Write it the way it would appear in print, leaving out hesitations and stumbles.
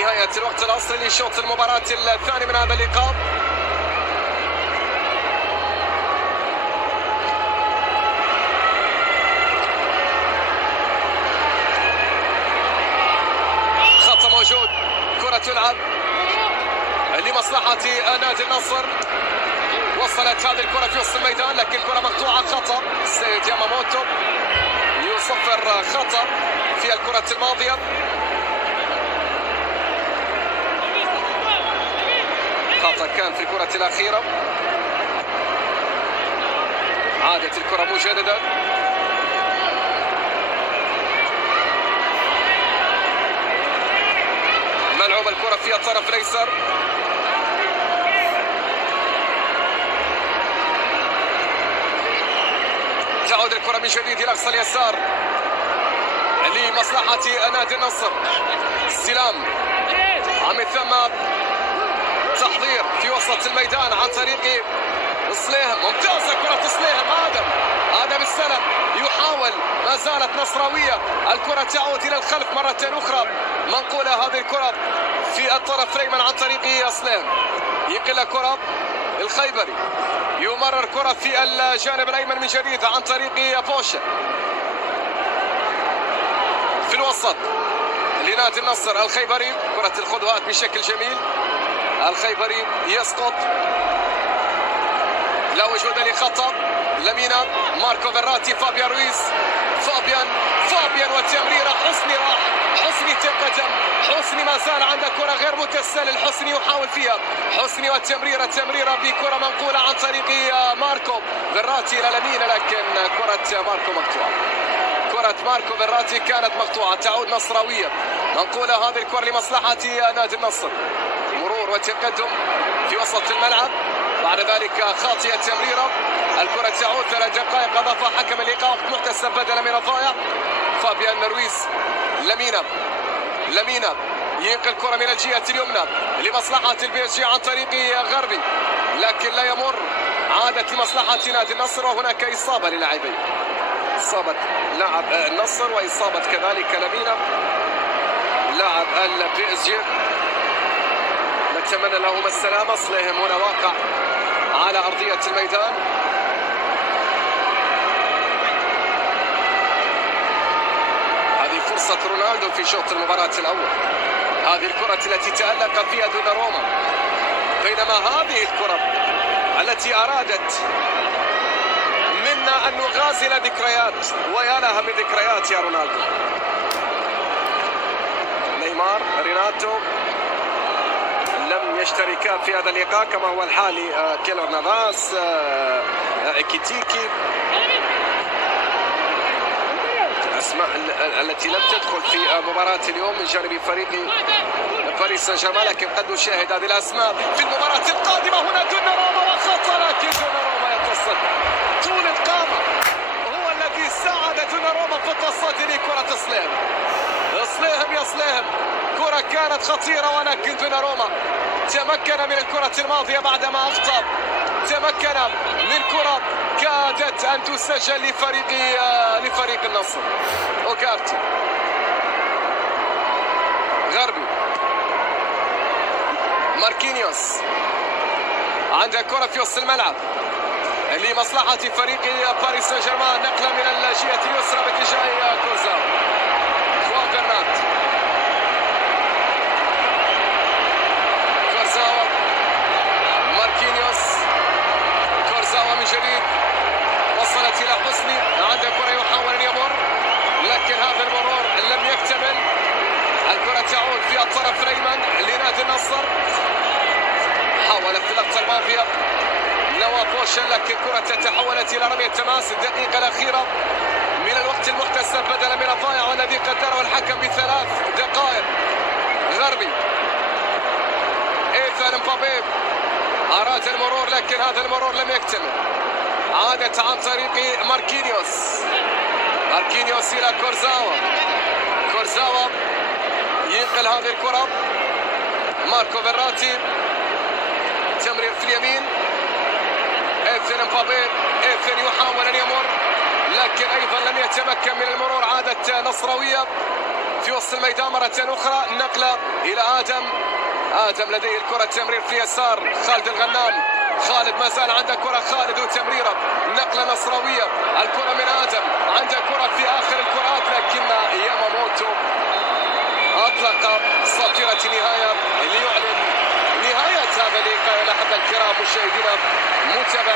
نهاية الوقت الأصلي لشوط المباراة الثاني من هذا اللقاء. خط موجود، كرة تلعب لمصلحة نادي النصر. وصلت هذه الكرة في وسط الميدان لكن كرة مقطوعة، خطأ. سيد ياماموتو يصفر خطأ في الكرة الماضية. خطأ كان في الكرة الأخيرة. عادت الكرة مجددا. ملعوب الكرة في الطرف الأيسر. تعود الكرة من جديد إلى أقصى اليسار لمصلحة نادي النصر. استلام من ثم تحضير في وسط الميدان عن طريق صليهم. ممتازة كرة صليهم. آدم السلام يحاول، ما زالت نصراوية. الكرة تعود إلى الخلف مرة أخرى. منقولة هذه الكرة في الطرف الأيمن عن طريق صليهم. ينقل كرة الخيبري، يمرر كرة في الجانب الأيمن من جديد عن طريق بوشة. في الوسط لنادي النصر الخيبري، كرة الخطوات بشكل جميل. الخيبري يسقط، لا وجود لخطأ. لمينا، ماركو فيراتي، فابيان رويز. فابيان وتمريرة. حسني راح، حسني تقدم. حسني ما زال عنده كرة غير متسلل. حسني يحاول فيها. حسني والتمريرة، تمريرة بكرة منقولة عن طريق ماركو فيراتي إلى لمينا لكن كرة ماركو مقطوعة. كرة ماركو فيراتي كانت مقطوعة. تعود نصراوية. منقولة هذه الكرة لمصلحة نادي النصر. مرور وتقدم في وسط الملعب. بعد ذلك خاطئة تمريرة. الكرة تعود 3 دقائق أضافها حكم اللقاء، وقت محتسب بدلا من الضائع. فابيان رويز. لمينا ينقل كرة من الجهة اليمنى لمصلحة البي اس جي عن طريق غربي لكن لا يمر. عادت لمصلحة نادي النصر وهناك إصابة للاعبين. إصابة لاعب النصر وإصابة كذلك لمينا لاعب البي اس جي. نتمنى لهم السلامة. صليهم هنا واقع على أرضية الميدان. هذه فرصة رونالدو في شوط المباراة الأول. هذه الكرة التي تألق فيها دوناروما، بينما هذه الكرة التي أرادت منا أن نغازل ذكريات، ويا لها من ذكريات يا رونالدو. نيمار، ريناتو لم يشتركا في هذا اللقاء كما هو الحال كيلر نافاس، إكيتيكي. الأسماء التي لم تدخل في مباراة اليوم من جانب فريق باريس سان جيرمان، لكن قد نشاهد هذه الأسماء في المباراة القادمة. هنا دوناروما وخطأ، لكن دوناروما يتصل. طول القامة هو الذي ساعد دوناروما في التصدي لكرة صليهم. يا صليهم، كرة كانت خطيرة ولكن دوناروما تمكن من الكرة الماضية بعدما أخطأ. تمكن من كرة كادت أن تسجل لفريق النصر. أوغارتي، غربي، ماركينيوس. عنده كرة في وسط الملعب لمصلحة فريق باريس سان جيرمان. نقلة من الجهة اليسرى باتجاه كورزاوا. خوان برنات، كورزاوا، ماركينيوس. كورزاوا من جديد. وصلت إلى حسني. عنده كرة يحاول أن يمر لكن هذا المرور لم يكتمل. الكرة تعود في الطرف الأيمن لنادي النصر. حاول في اللقطة الماضية نواف بوشن لكن كرة تحولت إلى رمية تماس. الدقيقة الأخيرة من الوقت المحتسب بدلا من الضائع والذي قدره الحكم ب3 دقائق. غربي، إيثان مبابي أراد المرور لكن هذا المرور لم يكتمل. عادت عن طريق ماركينيوس إلى كورزاوا ينقل هذه الكرة. ماركو فيراتي، تمرير في اليمين. إيثان مبابي، إيثان يحاول أن يمر لكن أيضا لم يتمكن من المرور. عادت نصراوية في وسط الميدان مرة أخرى، نقلة إلى آدم لديه الكرة، تمرير في يسار خالد الغنام. خالد ما زال عنده كرة، خالد وتمريرة، نقلة نصراوية، الكرة من آدم، عنده كرة في آخر الكرات، لكن ياماموتو أطلق صافرة نهاية ليعلن نهاية هذا اللقاء. الأحبة الكرام مشاهدينا متابعين